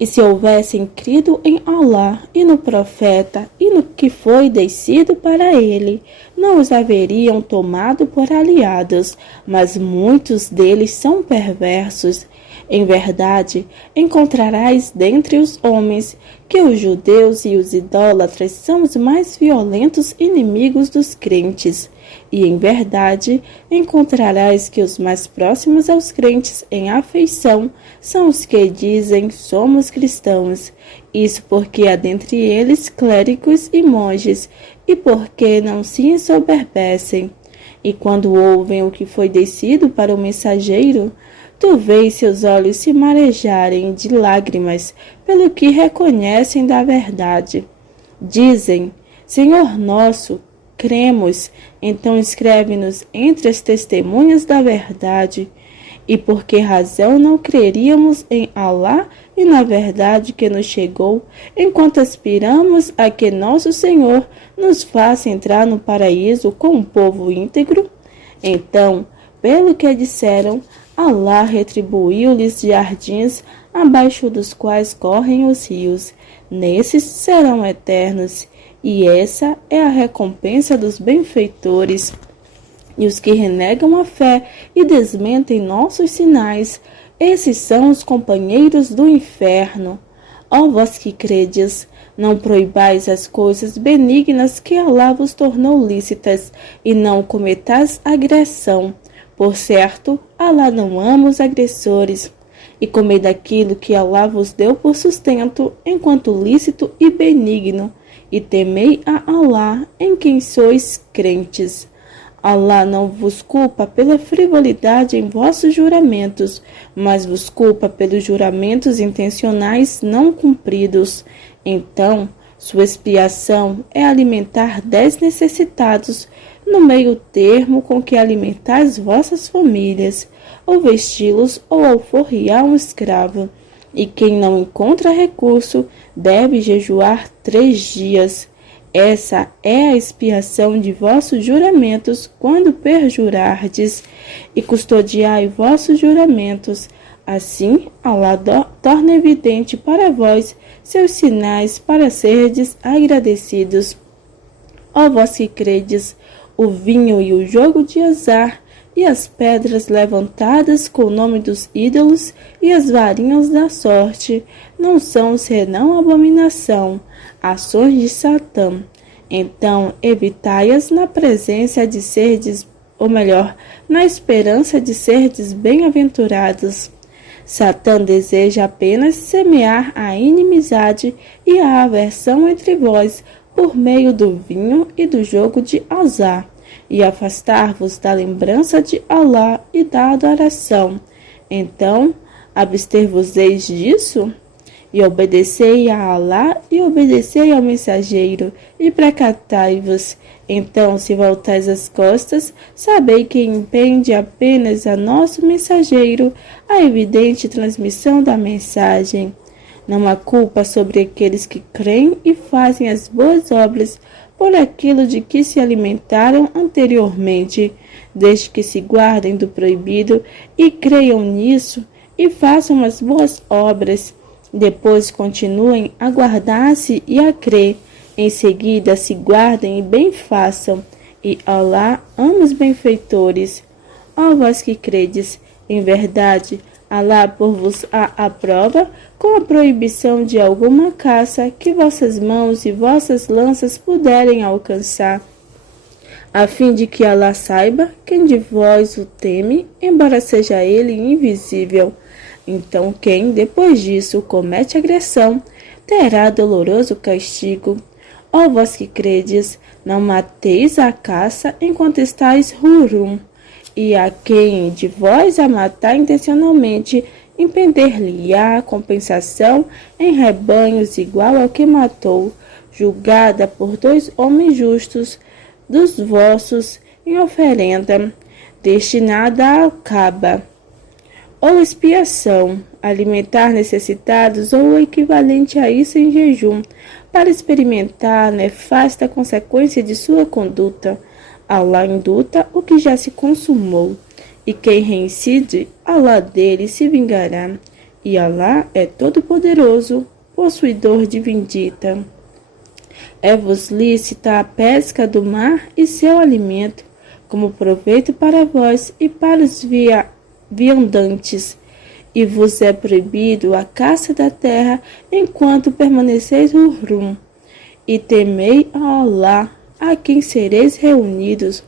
E se houvessem crido em Allah e no profeta e no que foi descido para ele, não os haveriam tomado por aliados, mas muitos deles são perversos. Em verdade, encontrarás dentre os homens que os judeus e os idólatras são os mais violentos inimigos dos crentes. E em verdade, encontrarás que os mais próximos aos crentes em afeição são os que dizem somos cristãos. Isso porque há dentre eles clérigos e monges, e porque não se ensoberbecem. E quando ouvem o que foi descido para o mensageiro, tu vês seus olhos se marejarem de lágrimas pelo que reconhecem da verdade. Dizem, Senhor nosso, cremos, então escreve-nos entre as testemunhas da verdade. E por que razão não creríamos em Allah e na verdade que nos chegou, enquanto aspiramos a que nosso Senhor nos faça entrar no paraíso com um povo íntegro? Então, pelo que disseram, Allah retribuiu-lhes jardins abaixo dos quais correm os rios. Nesses serão eternos, e essa é a recompensa dos benfeitores. E os que renegam a fé e desmentem nossos sinais, esses são os companheiros do inferno. Ó vós que credes, não proibais as coisas benignas que Allah vos tornou lícitas, e não cometais agressão. Por certo, Allah não ama os agressores. E comei daquilo que Allah vos deu por sustento, enquanto lícito e benigno, e temei a Allah, em quem sois crentes. Allah não vos culpa pela frivolidade em vossos juramentos, mas vos culpa pelos juramentos intencionais não cumpridos. Então, sua expiação é alimentar 10 necessitados, no meio termo com que alimentais vossas famílias, ou vesti-los ou alforriar um escravo. E quem não encontra recurso, deve jejuar 3 dias. Essa é a expiação de vossos juramentos quando perjurardes, e custodiai vossos juramentos. Assim, Allah torna evidente para vós seus sinais para serdes agradecidos. Ó vós que credes, o vinho e o jogo de azar, e as pedras levantadas com o nome dos ídolos, e as varinhas da sorte, não são senão abominação, ações de Satã. Então, evitai-as na presença de serdes, ou melhor, na esperança de serdes bem-aventurados. Satã deseja apenas semear a inimizade e a aversão entre vós por meio do vinho e do jogo de azar, e afastar-vos da lembrança de Allah e da adoração. Então, abster-vos-eis disso? E obedecei a Allah e obedecei ao mensageiro, e precatai-vos. Então, se voltais as costas, sabei que impende apenas a nosso mensageiro a evidente transmissão da mensagem. Não há culpa sobre aqueles que creem e fazem as boas obras por aquilo de que se alimentaram anteriormente, desde que se guardem do proibido e creiam nisso e façam as boas obras. Depois continuem a guardar-se e a crer. Em seguida se guardem e bem façam. E Allah ama os benfeitores. Ó vós que credes, em verdade, Allah por vos a aprova com a proibição de alguma caça que vossas mãos e vossas lanças puderem alcançar, a fim de que Allah saiba quem de vós o teme, embora seja ele invisível. Então quem, depois disso, comete agressão, terá doloroso castigo. Ó vós que credes, não mateis a caça enquanto estáis hurum, e a quem de vós a matar intencionalmente, impender-lhe-á a compensação em rebanhos igual ao que matou, julgada por 2 homens justos dos vossos em oferenda, destinada ao Kaaba, ou expiação, alimentar necessitados ou o equivalente a isso em jejum, para experimentar a nefasta consequência de sua conduta. Allah induta o que já se consumou, e quem reincide, Allah dele se vingará. e Alá é todo-poderoso, possuidor de vindita. É-vos lícita a pesca do mar e seu alimento, como proveito para vós e para os viandantes, e vos é proibido a caça da terra enquanto permaneceis no Rum, e temei a Alá, a quem sereis reunidos.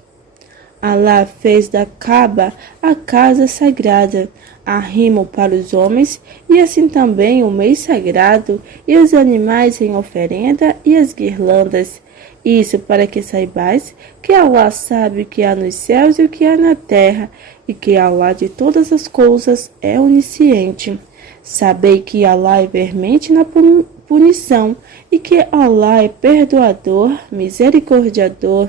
Alá fez da Caba a casa sagrada, arrimo para os homens, e assim também o mês sagrado, e os animais em oferenda, e as guirlandas. Isso para que saibais que Alá sabe o que há nos céus e o que há na terra, e que Alá de todas as coisas é onisciente. Sabei que Alá é veemente na punição, e que Alá é perdoador, misericordiador.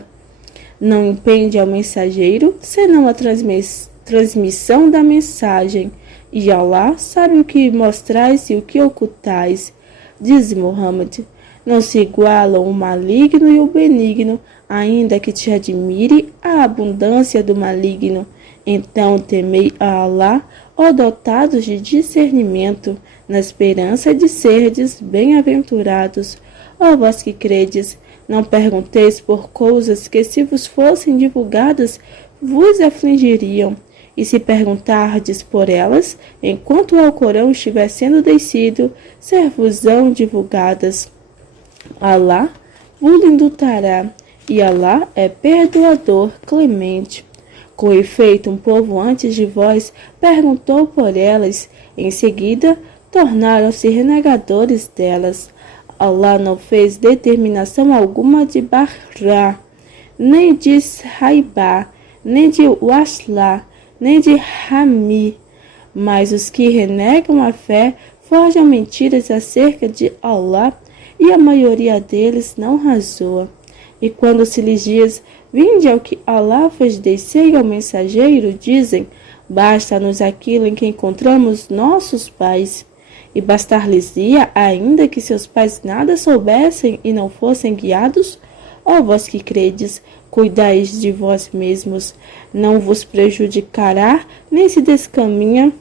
Não impende ao mensageiro, senão a transmissão da mensagem, e Alá sabe o que mostrais e o que ocultais. Diz Muhammad: não se igualam o maligno e o benigno, ainda que te admire a abundância do maligno. Então temei a Alá, ó dotados de discernimento, na esperança de serdes bem-aventurados. Ó vós que credes, não pergunteis por coisas que, se vos fossem divulgadas, vos afligiriam. E se perguntardes por elas, enquanto o Alcorão estiver sendo descido, ser-vos-ão divulgadas. Alá vos indultará, e Alá é perdoador, clemente. Com efeito, um povo antes de vós perguntou por elas, em seguida tornaram-se renegadores delas. Alá não fez determinação alguma de Barra, nem de Saibá, nem de Wasla, nem de Rami, mas os que renegam a fé forjam mentiras acerca de Alá, e a maioria deles não razoa. E quando se lhes diz: vinde ao que Alá fez descer e ao mensageiro, dizem: basta-nos aquilo em que encontramos nossos pais. E bastar-lhes-ia, ainda que seus pais nada soubessem e não fossem guiados? Ó vós que credes, cuidais de vós mesmos, não vos prejudicará, nem se descaminha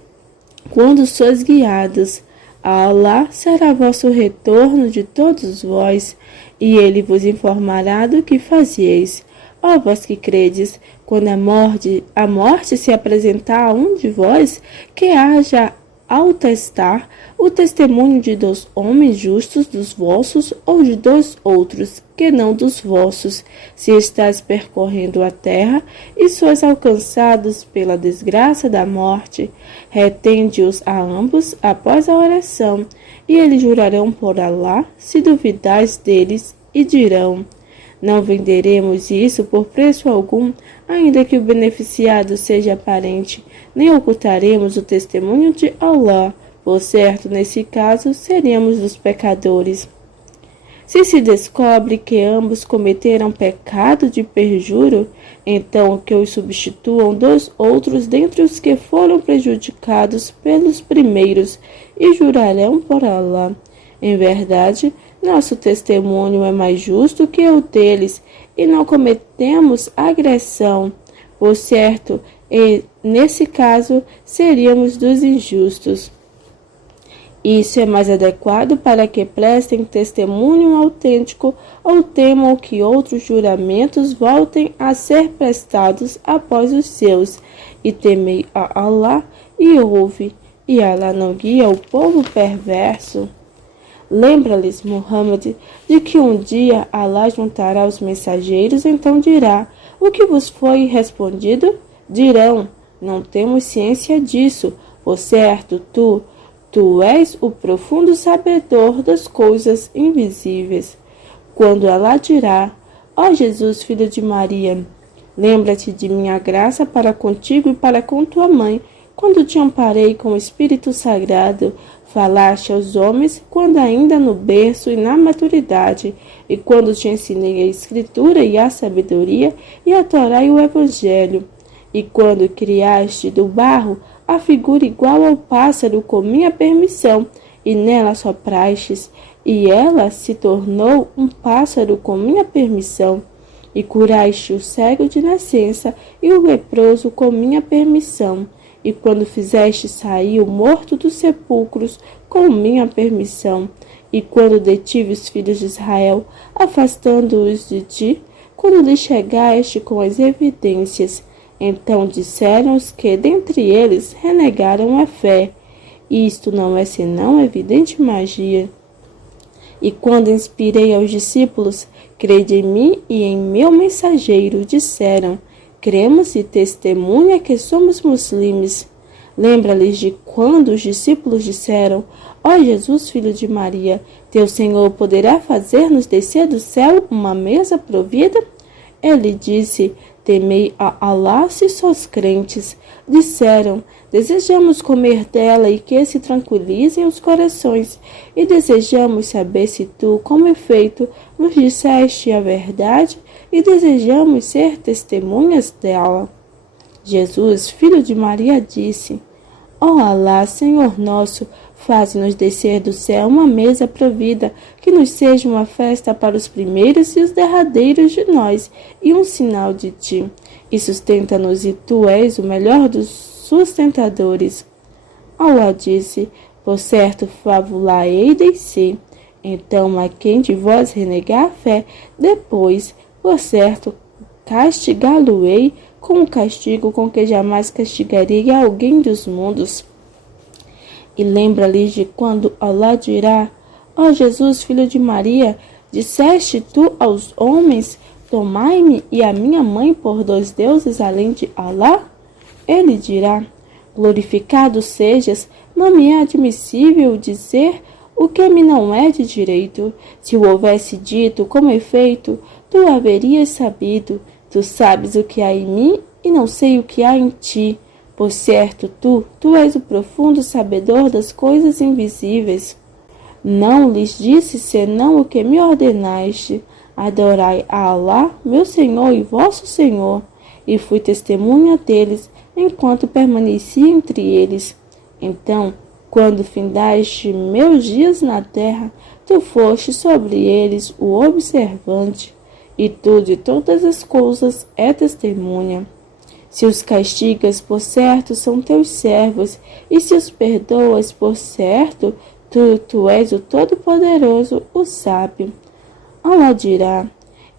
quando sois guiados. A Alá será vosso retorno de todos vós, e ele vos informará do que fazieis. Ó vós que credes, quando a morte se apresentar a um de vós, que haja ao testar o testemunho de 2 homens justos dos vossos, ou de 2 outros, que não dos vossos, se estáis percorrendo a terra e sois alcançados pela desgraça da morte, retende-os a ambos após a oração, e eles jurarão por Alá, se duvidais deles, e dirão: não venderemos isso por preço algum, ainda que o beneficiado seja aparente, nem ocultaremos o testemunho de Alá. Por certo, nesse caso, seremos dos pecadores. Se se descobre que ambos cometeram pecado de perjuro, então que os substituam 2 outros dentre os que foram prejudicados pelos primeiros, e jurarão por Alá. Em verdade, nosso testemunho é mais justo que o deles, e não cometemos agressão. Por certo, nesse caso, seríamos dos injustos. Isso é mais adequado para que prestem testemunho autêntico ou temam que outros juramentos voltem a ser prestados após os seus. E temei a Alá e ouve, e Alá não guia o povo perverso. Lembra-lhes, Muhammad, de que um dia Alá juntará os mensageiros, então dirá: o que vos foi respondido? Dirão: não temos ciência disso. Por certo, Tu és o profundo sabedor das coisas invisíveis. Quando Alá dirá: ó Jesus, filho de Maria, lembra-te de minha graça para contigo e para com tua mãe, quando te amparei com o Espírito Sagrado, falaste aos homens quando ainda no berço e na maturidade, e quando te ensinei a Escritura e a sabedoria, e a Torá e o Evangelho, e quando criaste do barro a figura igual ao pássaro com minha permissão, e nela soprastes, e ela se tornou um pássaro com minha permissão, e curaste o cego de nascença e o leproso com minha permissão, e quando fizeste sair o morto dos sepulcros com minha permissão, e quando detive os filhos de Israel, afastando-os de ti, quando lhes chegaste com as evidências, então disseram os que dentre eles renegaram a fé. Isto não é senão evidente magia. E quando inspirei aos discípulos, crede em mim e em meu mensageiro, disseram, cremos e testemunha que somos muslimes. Lembra-lhes de quando os discípulos disseram, ó Jesus, filho de Maria, teu Senhor poderá fazer-nos descer do céu uma mesa provida? Ele disse, temei a Alá se sois crentes. Disseram, desejamos comer dela e que se tranquilizem os corações, e desejamos saber se tu, com efeito, nos disseste a verdade, e desejamos ser testemunhas dela. Jesus, filho de Maria, disse, ó Alá, Senhor nosso, faze-nos descer do céu uma mesa provida, que nos seja uma festa para os primeiros e os derradeiros de nós, e um sinal de ti. E sustenta-nos, e tu és o melhor dos sustentadores. Allah disse, por certo, favulá-ei de si. Então, a quem de vós renegar a fé, depois, por certo, castigá-lo-ei com um castigo com que jamais castigaria alguém dos mundos. E lembra-lhes de quando Allah dirá, ó Jesus, filho de Maria, disseste tu aos homens, tomai-me e a minha mãe por dois deuses além de Allah? Ele dirá, glorificado sejas, não me é admissível dizer o que me não é de direito. Se o houvesse dito, com efeito, tu haverias sabido. Tu sabes o que há em mim e não sei o que há em ti. Por certo, tu és o profundo sabedor das coisas invisíveis. Não lhes disse senão o que me ordenaste. Adorai a Allah, meu Senhor e vosso Senhor. E fui testemunha deles, enquanto permaneci entre eles. Então, quando findaste meus dias na terra, tu foste sobre eles o observante, e tu de todas as coisas é testemunha. Se os castigas, por certo, são teus servos, e se os perdoas, por certo, tu és o Todo-Poderoso, o Sábio. Allah dirá,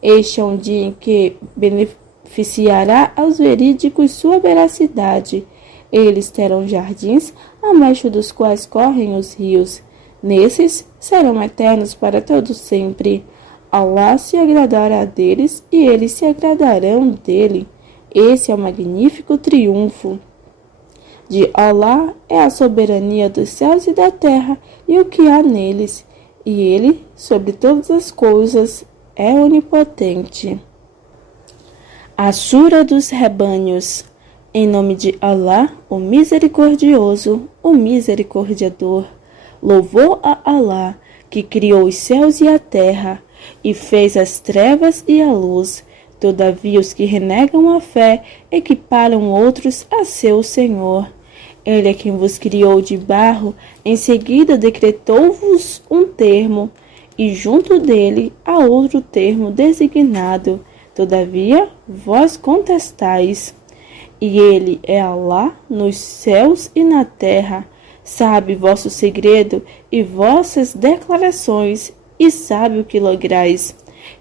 este é um dia em que beneficiará aos verídicos sua veracidade. Eles terão jardins, abaixo dos quais correm os rios. Nesses serão eternos para todo sempre. Allah se agradará deles e eles se agradarão dele. Esse é o magnífico triunfo. De Allah é a soberania dos céus e da terra e o que há neles, e ele, sobre todas as coisas, é onipotente. A Sura dos Rebanhos. Em nome de Allah, o Misericordioso, o Misericordiador. Louvor a Allah, que criou os céus e a terra, e fez as trevas e a luz. Todavia os que renegam a fé equiparam outros a seu Senhor. Ele é quem vos criou de barro, em seguida decretou-vos um termo, e junto dele há outro termo designado. Todavia vós contestais. E ele é Allah nos céus e na terra, sabe vosso segredo e vossas declarações, e sabe o que lograis.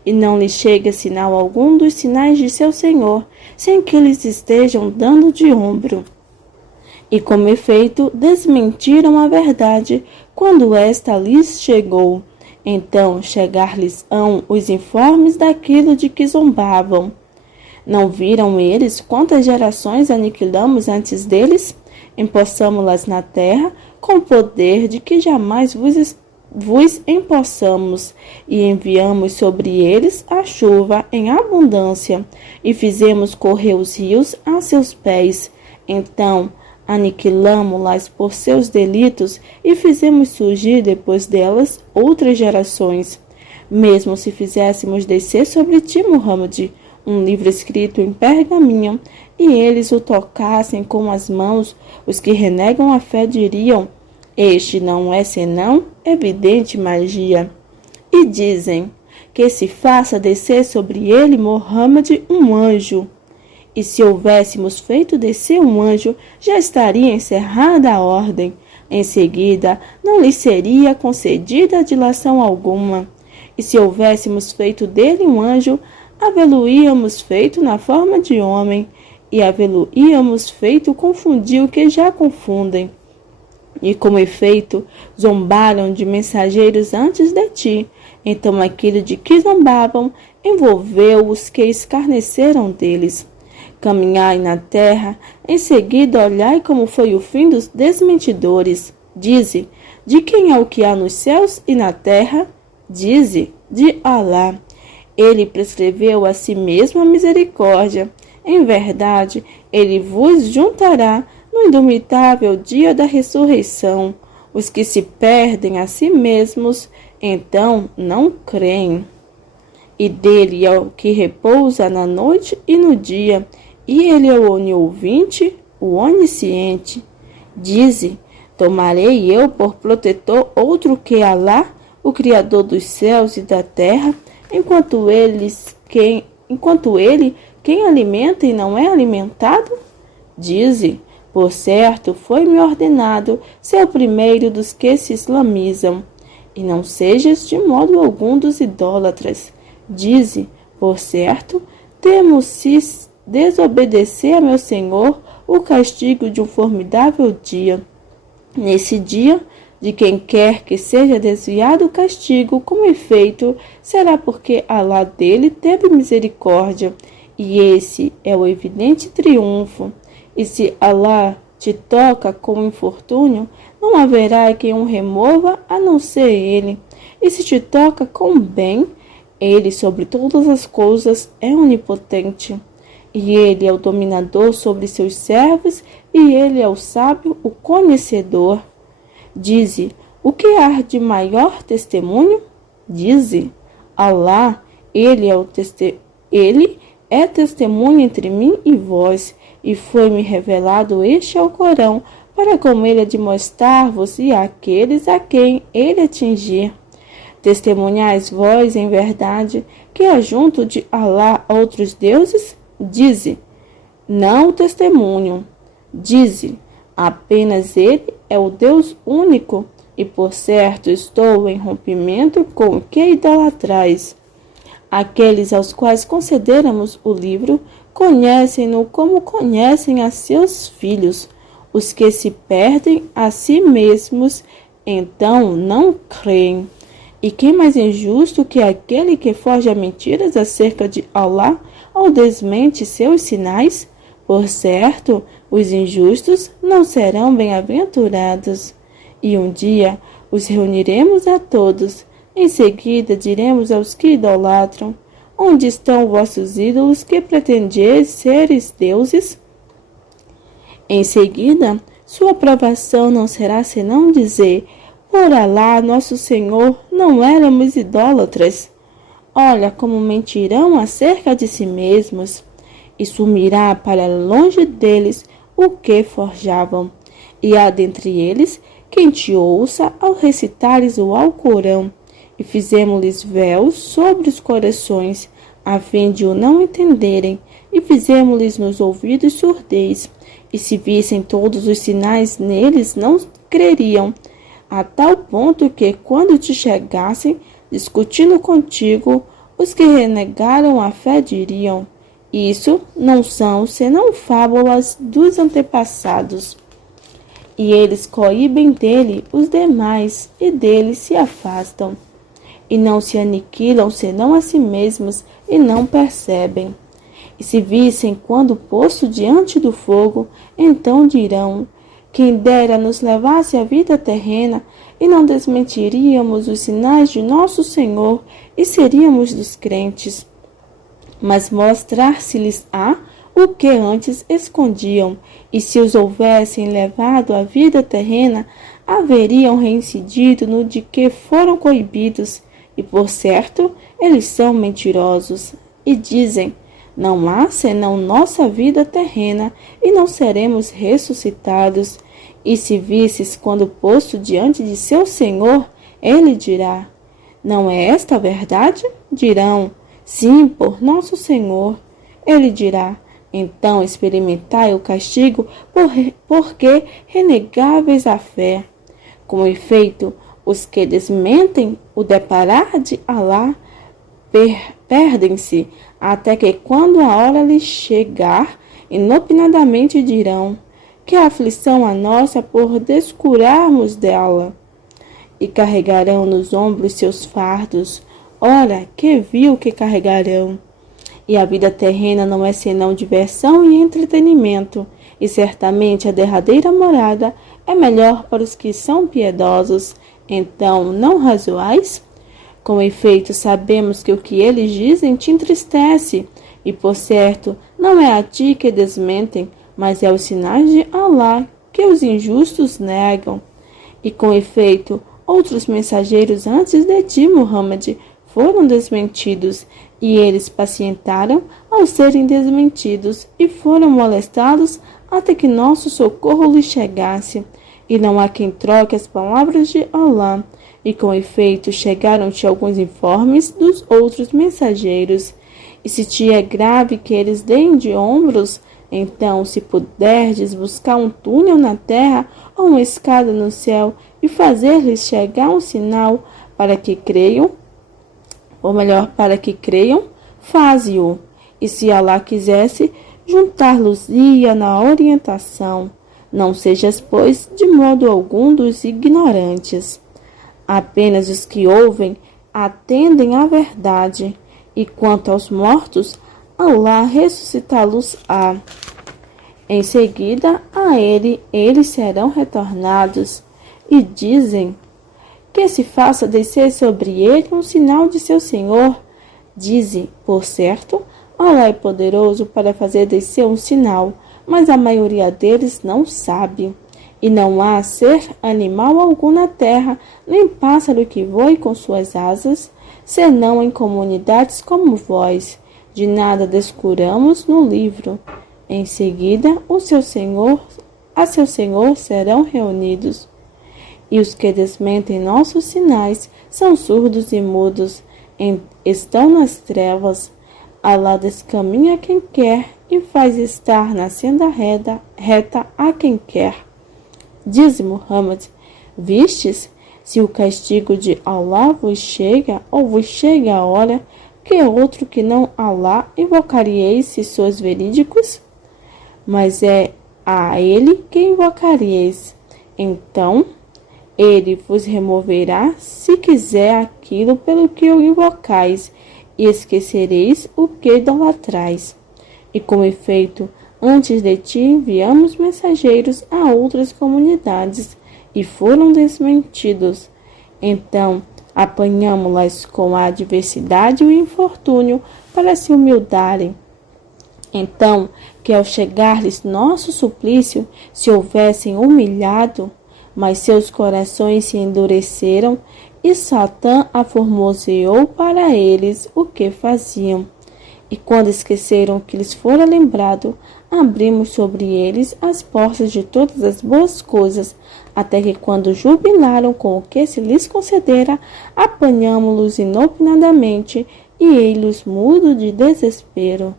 E não lhe chega sinal algum dos sinais de seu Senhor, sem que eles estejam dando de ombro. E com efeito desmentiram a verdade quando esta lhes chegou. Então chegar-lhes-ão os informes daquilo de que zombavam. Não viram eles quantas gerações aniquilamos antes deles? Empossamo-las na terra com poder de que jamais vos empossamos, e enviamos sobre eles a chuva em abundância, e fizemos correr os rios a seus pés. Então aniquilamo-las por seus delitos, e fizemos surgir depois delas outras gerações. Mesmo se fizéssemos descer sobre ti, Muhammad, um livro escrito em pergaminho, e eles o tocassem com as mãos, os que renegam a fé diriam, este não é senão evidente magia. E dizem que se faça descer sobre ele, Muhammad, um anjo. E se houvéssemos feito descer um anjo, já estaria encerrada a ordem. Em seguida, não lhe seria concedida dilação alguma. E se houvéssemos feito dele um anjo, havê-lo-íamos feito na forma de homem, e havê-lo-íamos feito confundir o que já confundem. E com efeito, zombaram de mensageiros antes de ti. Então aquilo de que zombavam envolveu os que escarneceram deles. Caminhai na terra, em seguida olhai como foi o fim dos desmentidores. Dize, de quem é o que há nos céus e na terra? Dize, de Alá. Ele prescreveu a si mesmo a misericórdia. Em verdade, ele vos juntará no indumitável dia da ressurreição. Os que se perdem a si mesmos, então não creem. E dele é o que repousa na noite e no dia, e ele é o oniouvinte, o onisciente. Dize, tomarei eu por protetor outro que Alá, o Criador dos céus e da terra, enquanto ele quem alimenta e não é alimentado? Dize, por certo, foi-me ordenado ser o primeiro dos que se islamizam, e não sejas de modo algum dos idólatras. Dize, por certo, temo se desobedecer a meu Senhor o castigo de um formidável dia. Nesse dia, de quem quer que seja desviado o castigo, com efeito, será porque Alá dele teve misericórdia, e esse é o evidente triunfo. E se Alá te toca com infortúnio, não haverá quem o remova a não ser ele. E se te toca com bem, ele sobre todas as coisas é onipotente. E ele é o dominador sobre seus servos, e ele é o sábio, o conhecedor. Dize, o que há de maior testemunho? Dize, Alá, ele é testemunha entre mim e vós, e foi-me revelado este Alcorão, para com ele admoestar-vos e àqueles a quem ele atingir. Testemunhais vós em verdade que há junto de Alá outros deuses? Dize, não o testemunho. Dize, apenas ele é o Deus único, e por certo estou em rompimento com o que idolatrais. Aqueles aos quais concederamos o livro conhecem-no como conhecem a seus filhos. Os que se perdem a si mesmos, então não creem. E quem mais injusto que aquele que forja mentiras acerca de Alá ou desmente seus sinais? Por certo, os injustos não serão bem-aventurados. E um dia os reuniremos a todos. Em seguida diremos aos que idolatram, onde estão vossos ídolos que pretendeis seres deuses? Em seguida, sua aprovação não será senão dizer, por Alá, nosso Senhor, não éramos idólatras. Olha como mentirão acerca de si mesmos, e sumirá para longe deles o que forjavam. E há dentre eles quem te ouça ao recitares o Alcorão, e fizemos-lhes véus sobre os corações, a fim de o não entenderem, e fizemos-lhes nos ouvidos surdez, e se vissem todos os sinais neles, não creriam, a tal ponto que, quando te chegassem, discutindo contigo, os que renegaram a fé diriam, isso não são senão fábulas dos antepassados. E eles coíbem dele os demais, e dele se afastam. E não se aniquilam senão a si mesmos, e não percebem. E se vissem quando posto diante do fogo, então dirão, quem dera nos levasse a vida terrena, e não desmentiríamos os sinais de nosso Senhor, e seríamos dos crentes. Mas mostrar-se-lhes-á o que antes escondiam, e se os houvessem levado à vida terrena, haveriam reincidido no de que foram coibidos, e por certo, eles são mentirosos. E dizem, não há senão nossa vida terrena, e não seremos ressuscitados. E se visses quando posto diante de seu Senhor, ele dirá, não é esta a verdade? Dirão, sim, por nosso Senhor. Ele dirá, Então experimentai o castigo, porque renegáveis a fé. Com efeito, os que desmentem o deparar de Alá perdem-se, até que quando a hora lhes chegar, inopinadamente dirão: que aflição a nossa por descurarmos dela. E carregarão nos ombros seus fardos. Ora, que vil que carregarão! E a vida terrena não é senão diversão e entretenimento, e certamente a derradeira morada é melhor para os que são piedosos. Então, não razoais? Com efeito, sabemos que o que eles dizem te entristece, e por certo, não é a ti que desmentem, mas é os sinais de Alá que os injustos negam. E com efeito, outros mensageiros antes de ti, Muhammad, foram desmentidos, e eles pacientaram ao serem desmentidos, e foram molestados até que nosso socorro lhes chegasse. E não há quem troque as palavras de Alá. E com efeito chegaram-te alguns informes dos outros mensageiros. E se te é grave que eles deem de ombros, então, se puderdes buscar um túnel na terra ou uma escada no céu e fazer-lhes chegar um sinal para que creiam, ou melhor, para que creiam, faze-o. E se Alá quisesse, juntar-los-ia na orientação. Não sejas, pois, de modo algum dos ignorantes. Apenas os que ouvem atendem à verdade, e quanto aos mortos, Alá ressuscitá-los-á. Em seguida, a ele eles serão retornados, e dizem: que se faça descer sobre ele um sinal de seu Senhor. Dize, por certo, Alá é poderoso para fazer descer um sinal, mas a maioria deles não sabe. E não há ser animal algum na terra, nem pássaro que voe com suas asas, senão em comunidades como vós. De nada descuramos no livro. Em seguida, a seu Senhor serão reunidos. E os que desmentem nossos sinais são surdos e mudos, estão nas trevas. Alá descaminha quem quer e faz estar na senda reta a quem quer. Diz Muhammad: vistes, se o castigo de Alá vos chega, ou vos chega a hora, que outro que não Alá invocarieis se sois verídicos? Mas é a ele que invocarieis. Então, ele vos removerá, se quiser, aquilo pelo que o invocais, e esquecereis o que idolatrais. E com efeito, antes de ti enviamos mensageiros a outras comunidades, e foram desmentidos. Então, apanhamo-las com a adversidade e o infortúnio para se humildarem. Então, que ao chegar-lhes nosso suplício, se houvessem humilhado, mas seus corações se endureceram, e Satã aformoseou para eles o que faziam. E quando esqueceram que lhes fora lembrado, abrimos sobre eles as portas de todas as boas coisas, até que quando jubilaram com o que se lhes concedera, apanhamo-los inopinadamente, e ei-los mudo de desespero.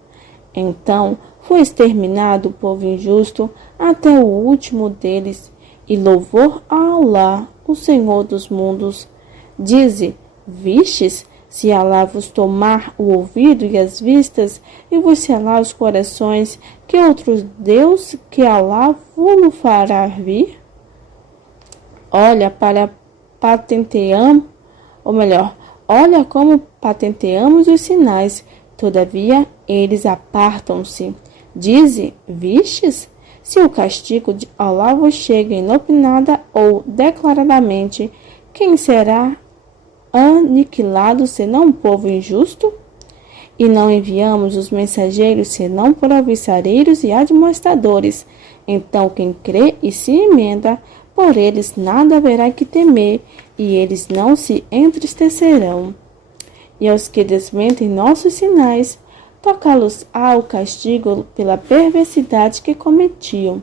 Então foi exterminado o povo injusto até o último deles, e louvor a Alá, o Senhor dos mundos. Dize, vistes, se Alá vos tomar o ouvido e as vistas, e vos selar os corações, que outro Deus que Alá vos fará vir? Olha olha como patenteamos os sinais, todavia eles apartam-se. Dize, vistes? Se o castigo de Alá vos chega inopinada ou declaradamente, quem será aniquilado senão um povo injusto? E não enviamos os mensageiros senão por avisareiros e admoestadores. Então quem crê e se emenda, por eles nada haverá que temer, e eles não se entristecerão. E aos que desmentem nossos sinais, tocá-los-á o castigo pela perversidade que cometiam.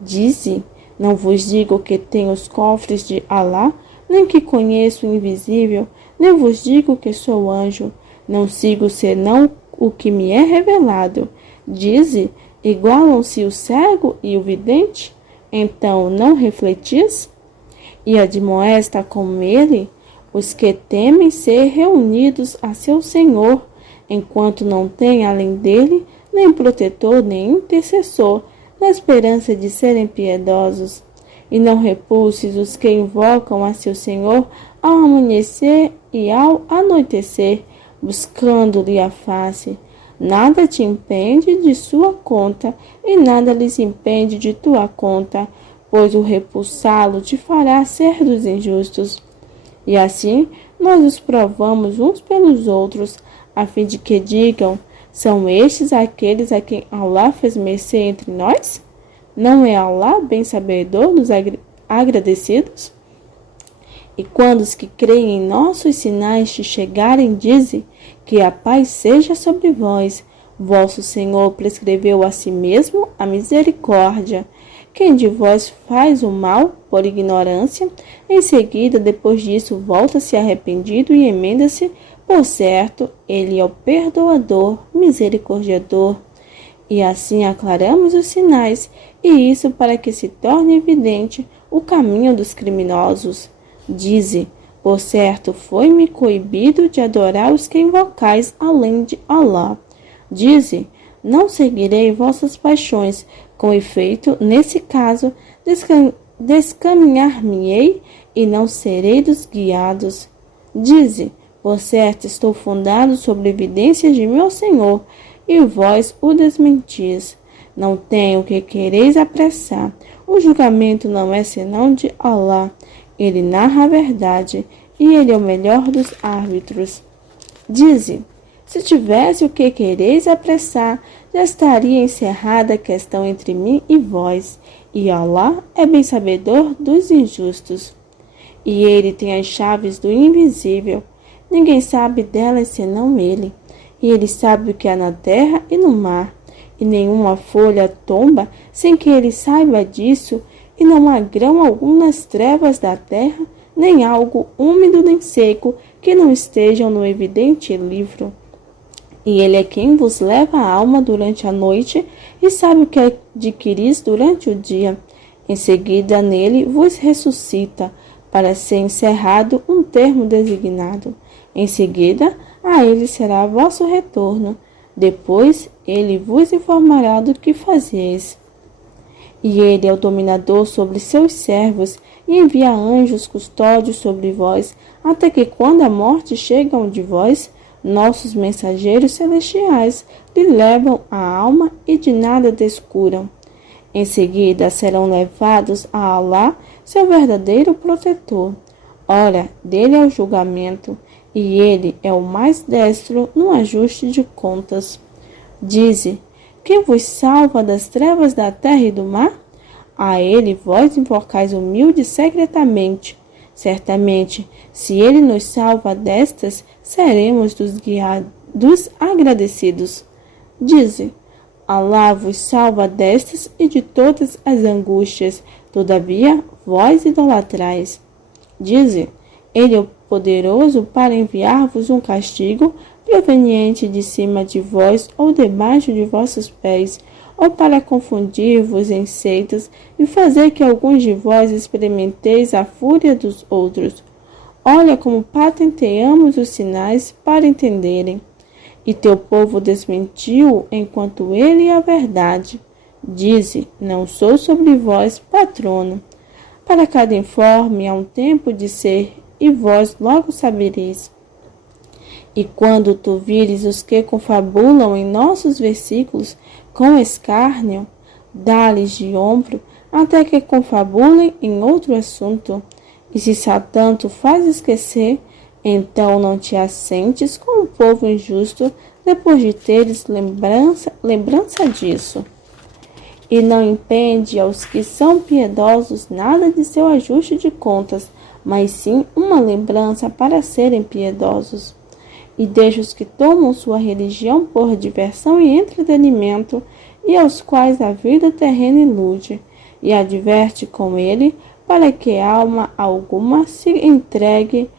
Dize, não vos digo que tenho os cofres de Alá, nem que conheço o invisível, nem vos digo que sou anjo, não sigo senão o que me é revelado. Dize, igualam-se o cego e o vidente? Então não refletis? E admoesta com ele os que temem ser reunidos a seu Senhor, enquanto não tem além dele nem protetor nem intercessor, na esperança de serem piedosos. E não repulses os que invocam a seu Senhor ao amanhecer e ao anoitecer, buscando-lhe a face. Nada te impede de sua conta, e nada lhes impede de tua conta, pois o repulsá-lo te fará ser dos injustos. E assim nós os provamos uns pelos outros, a fim de que digam, são estes aqueles a quem Allah fez mercê entre nós? Não é Allah bem sabedor dos agradecidos? E quando os que creem em nossos sinais te chegarem, dize que a paz seja sobre vós. Vosso Senhor prescreveu a si mesmo a misericórdia. Quem de vós faz o mal por ignorância, em seguida, depois disso, volta-se arrependido e emenda-se, por certo, ele é o perdoador, misericordiador. E assim aclaramos os sinais, e isso para que se torne evidente o caminho dos criminosos. Dize, por certo, foi-me coibido de adorar os que invocais além de Allah. Dize, não seguirei vossas paixões, com efeito, nesse caso, descaminhar-me-ei e não serei dos guiados. Dize, por certo, estou fundado sobre evidências de meu Senhor, e vós o desmentis. Não tenho que quereis apressar. O julgamento não é senão de Allah. Ele narra a verdade, e ele é o melhor dos árbitros. Dize, se tivesse o que quereis apressar, já estaria encerrada a questão entre mim e vós, e Allah é bem sabedor dos injustos. E ele tem as chaves do invisível. Ninguém sabe delas senão ele. E ele sabe o que há na terra e no mar. E nenhuma folha tomba sem que ele saiba disso, e não há grão algum nas trevas da terra, nem algo úmido nem seco, que não estejam no evidente livro. E ele é quem vos leva a alma durante a noite, e sabe o que adquiris durante o dia. Em seguida nele vos ressuscita, para ser encerrado um termo designado. Em seguida, a ele será vosso retorno. Depois, ele vos informará do que fazeis. E ele é o dominador sobre seus servos, e envia anjos custódios sobre vós, até que quando a morte chega de vós, nossos mensageiros celestiais lhe levam a alma e de nada descuram. Em seguida serão levados a Allah, seu verdadeiro protetor. Ora, dele é o julgamento, e ele é o mais destro no ajuste de contas. Dize, quem vos salva das trevas da terra e do mar? A ele vós invocais humilde secretamente. Certamente, se ele nos salva destas, seremos dos agradecidos. Dize, Allah vos salva destas e de todas as angústias, todavia vós idolatrais. Dize, ele é o poderoso para enviar-vos um castigo proveniente de cima de vós ou debaixo de vossos pés, ou para confundir-vos em seitas e fazer que alguns de vós experimenteis a fúria dos outros. Olha como patenteamos os sinais para entenderem. E teu povo desmentiu enquanto ele é a verdade. Dize, não sou sobre vós patrono. Para cada informe há um tempo de ser, e vós logo sabereis. E quando tu vires os que confabulam em nossos versículos com escárnio, dá-lhes de ombro, até que confabulem em outro assunto. E se Satã tu faz esquecer, então não te assentes com o povo injusto, depois de teres lembrança disso. E não impede aos que são piedosos nada de seu ajuste de contas, mas sim uma lembrança para serem piedosos. E deixa os que tomam sua religião por diversão e entretenimento, e aos quais a vida terrena ilude, e adverte com ele, para que alma alguma se entregue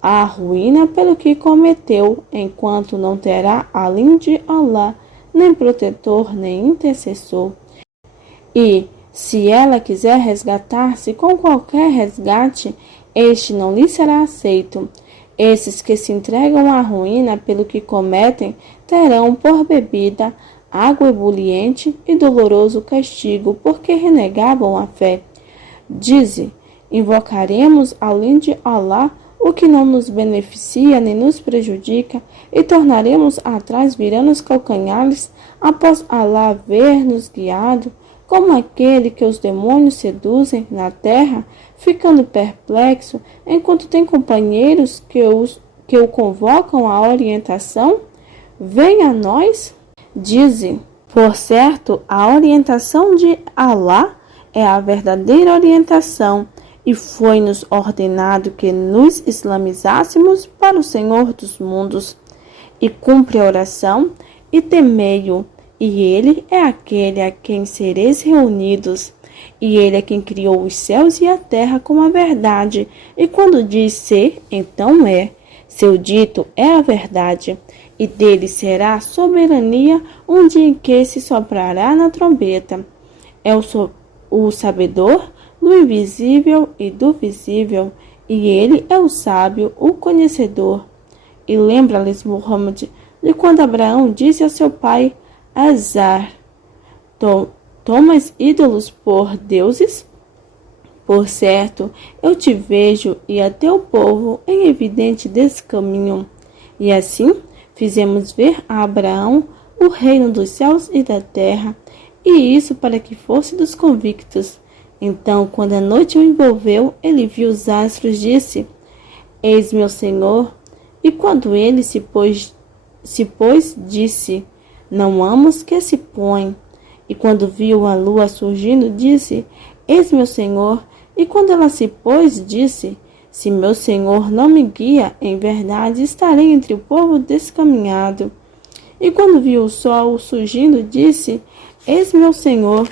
à ruína pelo que cometeu, enquanto não terá, além de Allah, nem protetor, nem intercessor. E, se ela quiser resgatar-se com qualquer resgate, este não lhe será aceito. Esses que se entregam à ruína pelo que cometem terão por bebida água ebuliente e doloroso castigo, porque renegavam a fé. Dize, invocaremos além de Alá o que não nos beneficia nem nos prejudica, e tornaremos atrás virando os calcanhares após Alá haver-nos guiado, como aquele que os demônios seduzem na terra, ficando perplexo, enquanto tem companheiros que o convocam à orientação? Vem a nós? Dizem, por certo, a orientação de Alá é a verdadeira orientação, e foi-nos ordenado que nos islamizássemos para o Senhor dos mundos. E cumpre a oração, e temei-o, e ele é aquele a quem sereis reunidos. E ele é quem criou os céus e a terra com a verdade, e quando diz ser, então é. Seu dito é a verdade, e dele será a soberania um dia em que se soprará na trombeta. É o sabedor do invisível e do visível, e ele é o sábio, o conhecedor. E lembra-lhes, Muhammad, de quando Abraão disse a seu pai, Azar, tomas ídolos por deuses? Por certo, eu te vejo e a teu povo em evidente descaminho. E assim fizemos ver a Abraão o reino dos céus e da terra, e isso para que fosse dos convictos. Então, quando a noite o envolveu, ele viu os astros, disse, Eis meu Senhor. E quando ele se pôs, disse, Não amos que se põe. E quando viu a lua surgindo, disse, Eis meu Senhor. E quando ela se pôs, disse, Se meu Senhor não me guia, em verdade estarei entre o povo descaminhado. E quando viu o sol surgindo, disse, Eis meu Senhor,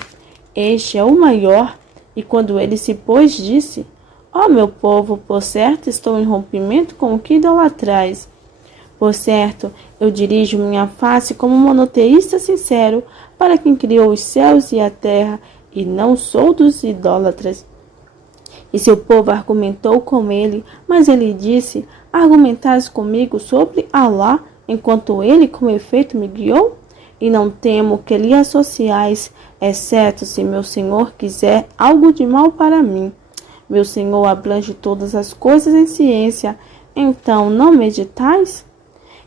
este é o maior. E quando ele se pôs, disse, Ó meu povo, por certo estou em rompimento com o que idolatrais. Por certo, eu dirijo minha face como monoteísta sincero para quem criou os céus e a terra, e não sou dos idólatras. E seu povo argumentou com ele, mas ele disse, Argumentais comigo sobre Alá, enquanto ele com efeito me guiou? E não temo que lhe associais, exceto se meu Senhor quiser algo de mal para mim. Meu Senhor abrange todas as coisas em ciência, então não meditais?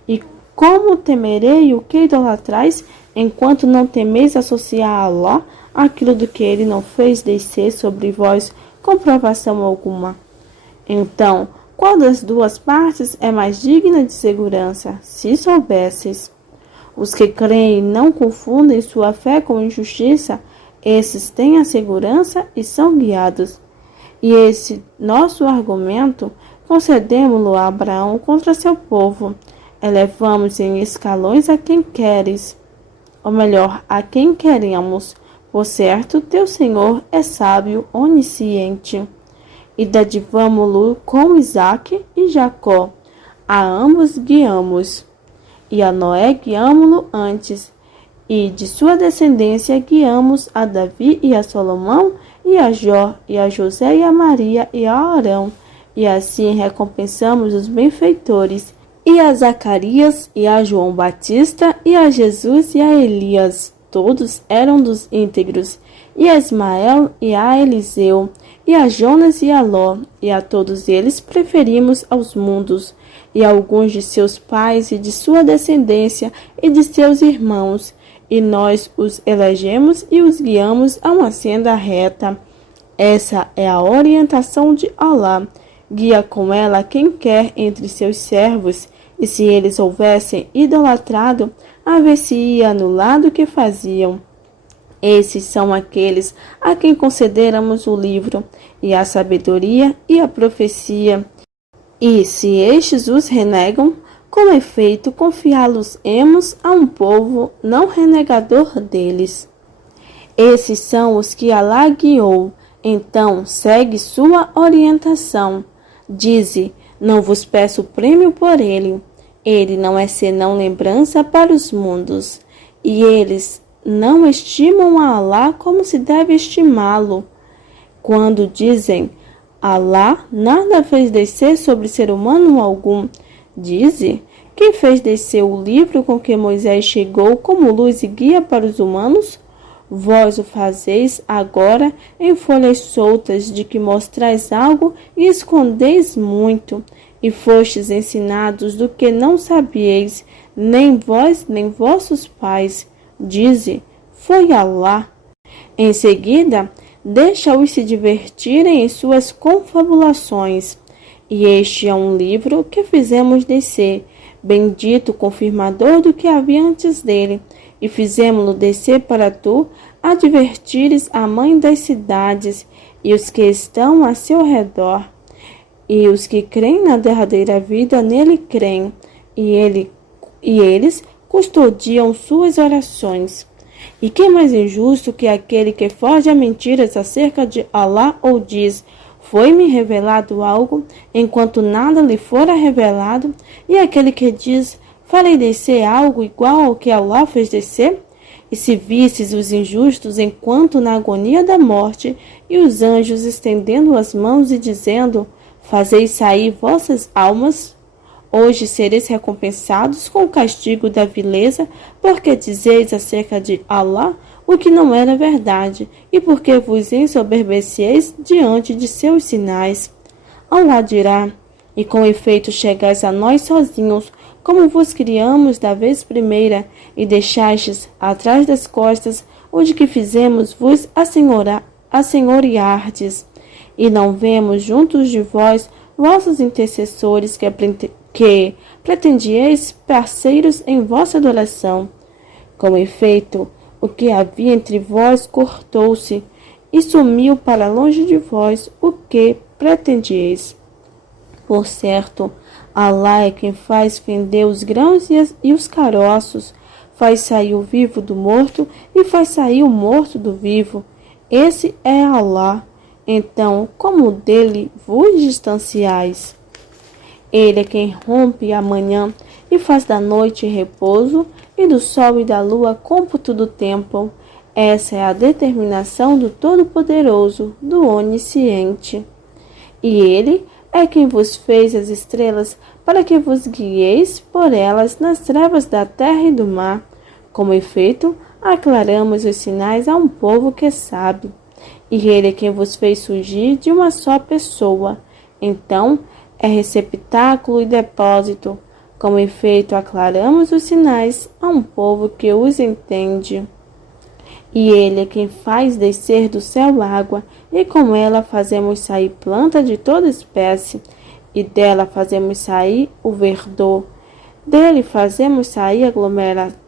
E como temerei o que idolatrais, enquanto não temeis associar a Alá aquilo do que ele não fez descer sobre vós comprovação alguma? Então, qual das duas partes é mais digna de segurança, se soubesses? Os que creem e não confundem sua fé com injustiça, esses têm a segurança e são guiados. E esse nosso argumento concedemo-lo a Abraão contra seu povo. Elevamos em escalões a quem queres, ou melhor, a quem queremos. Por certo, teu Senhor é sábio, onisciente. E dadivamo-lo com Isaque e Jacó. A ambos guiamos. E a Noé guiamo-lo antes, e de sua descendência guiamos a Davi e a Salomão, e a Jó, e a José e a Maria, e a Arão, e assim recompensamos os benfeitores, e a Zacarias, e a João Batista, e a Jesus e a Elias, todos eram dos íntegros, e a Ismael, e a Eliseu, e a Jonas e a Ló, e a todos eles preferimos aos mundos, e alguns de seus pais e de sua descendência e de seus irmãos, e nós os elegemos e os guiamos a uma senda reta. Essa é a orientação de Alá. Guia com ela quem quer entre seus servos, e se eles houvessem idolatrado, haver-se-ia anulado o que faziam. Esses são aqueles a quem concederamos o livro, e a sabedoria e a profecia. E se estes os renegam, com efeito confiá-los-emos a um povo não renegador deles. Esses são os que Alá guiou, então segue sua orientação. Dize, não vos peço prêmio por ele. Ele não é senão lembrança para os mundos. e eles não estimam a Alá como se deve estimá-lo. Quando dizem, Alá nada fez descer sobre ser humano algum, dize, quem fez descer o livro com que Moisés chegou como luz e guia para os humanos? Vós o fazeis agora em folhas soltas de que mostrais algo e escondeis muito, e fostes ensinados do que não sabieis, nem vós nem vossos pais. Dize, foi Alá. Em seguida, deixa-os se divertirem em suas confabulações. E este é um livro que fizemos descer, bendito confirmador do que havia antes dele, e fizemo-lo descer para tu, advertires a mãe das cidades e os que estão a seu redor. E os que creem na derradeira vida nele creem, e eles custodiam suas orações. E quem mais injusto que aquele que foge a mentiras acerca de Alá ou diz, foi-me revelado algo, enquanto nada lhe fora revelado, e aquele que diz, farei descer algo igual ao que Alá fez descer? E se visses os injustos enquanto na agonia da morte, e os anjos estendendo as mãos e dizendo, fazei sair vossas almas, hoje sereis recompensados com o castigo da vileza, porque dizeis acerca de Alá o que não era verdade, e porque vos ensoberbeceis diante de seus sinais. Alá dirá, e com efeito chegais a nós sozinhos, como vos criamos da vez primeira, e deixastes atrás das costas o de que fizemos vos assenhoreardes, e não vemos juntos de vós vossos intercessores que pretendieis parceiros em vossa adoração. Com efeito, o que havia entre vós cortou-se, e sumiu para longe de vós o que pretendieis. Por certo, Alá é quem faz fender os grãos e os caroços, faz sair o vivo do morto e faz sair o morto do vivo. Esse é Alá. Então, como dele vos distanciais? Ele é quem rompe a manhã e faz da noite repouso, e do sol e da lua cômputo do tempo. Essa é a determinação do Todo-Poderoso, do Onisciente. E ele é quem vos fez as estrelas, para que vos guieis por elas nas trevas da terra e do mar. Como efeito, aclaramos os sinais a um povo que sabe. E ele é quem vos fez surgir de uma só pessoa. Então, é receptáculo e depósito. Como efeito, aclaramos os sinais a um povo que os entende. E ele é quem faz descer do céu água, e com ela fazemos sair planta de toda espécie, e dela fazemos sair o verdor. Dele fazemos sair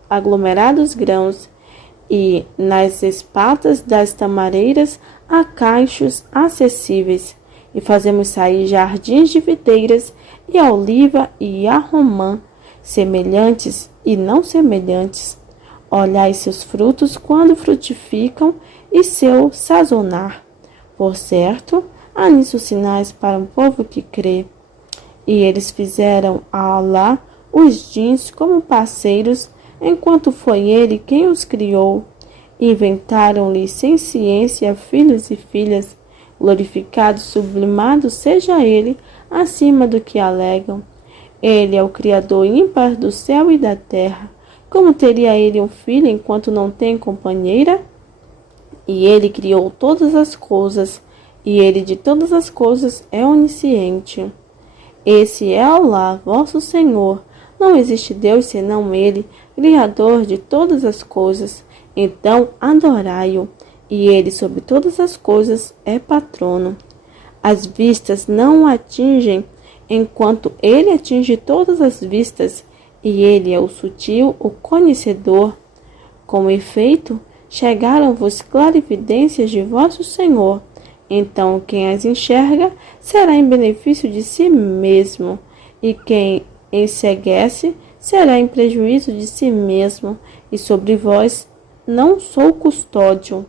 aglomerados grãos, e nas espatas das tamareiras há caixos acessíveis, e fazemos sair jardins de videiras, e a oliva e a romã, semelhantes e não semelhantes. Olhai seus frutos quando frutificam e seu sazonar. Por certo, há nisso sinais para um povo que crê. E eles fizeram a Alá os djinns como parceiros, enquanto foi ele quem os criou. Inventaram-lhe sem ciência filhos e filhas. Glorificado, sublimado seja ele, acima do que alegam. Ele é o Criador ímpar do céu e da terra. Como teria ele um filho enquanto não tem companheira? E ele criou todas as coisas, e ele de todas as coisas é onisciente. Esse é Alá, vosso Senhor. Não existe Deus senão ele, Criador de todas as coisas. Então adorai-o. E ele sobre todas as coisas é patrono. As vistas não o atingem, enquanto ele atinge todas as vistas, e ele é o sutil, o conhecedor. Com efeito, chegaram-vos clarividências de vosso Senhor. Então quem as enxerga será em benefício de si mesmo, e quem enceguece será em prejuízo de si mesmo, e sobre vós não sou custódio.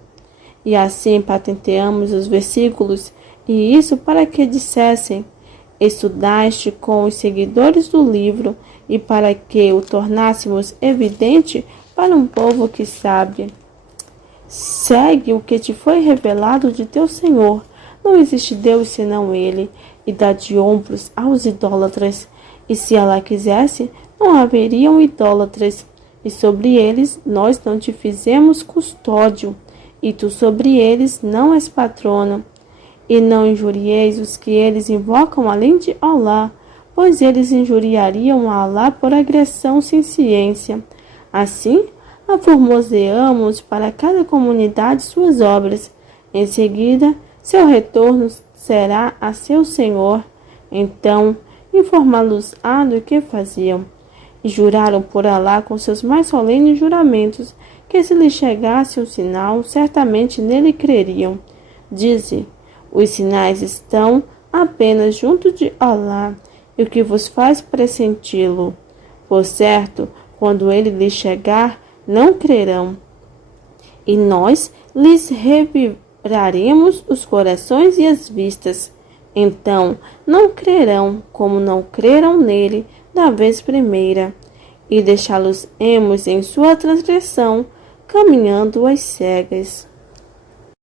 E assim patenteamos os versículos, e isso para que dissessem, estudaste com os seguidores do livro, e para que o tornássemos evidente para um povo que sabe. Segue o que te foi revelado de teu Senhor. Não existe Deus senão Ele, e dá de ombros aos idólatras. E se ela quisesse, não haveriam idólatras. E sobre eles nós não te fizemos custódio, e tu sobre eles não és patrono. E não injurieis os que eles invocam além de Allah, pois eles injuriariam a Allah por agressão sem ciência. Assim, aformoseamos para cada comunidade suas obras. Em seguida, seu retorno será a seu Senhor. Então, informá-los-á do que faziam. E juraram por Alá com seus mais solenes juramentos, que se lhes chegasse um sinal, certamente nele creriam. Dize: os sinais estão apenas junto de Alá, e o que vos faz pressenti-lo. Por certo, quando ele lhes chegar, não crerão. E nós lhes reviraremos os corações e as vistas. Então não crerão, como não creram nele da vez primeira, e deixá-los-emos em sua transgressão, caminhando às cegas.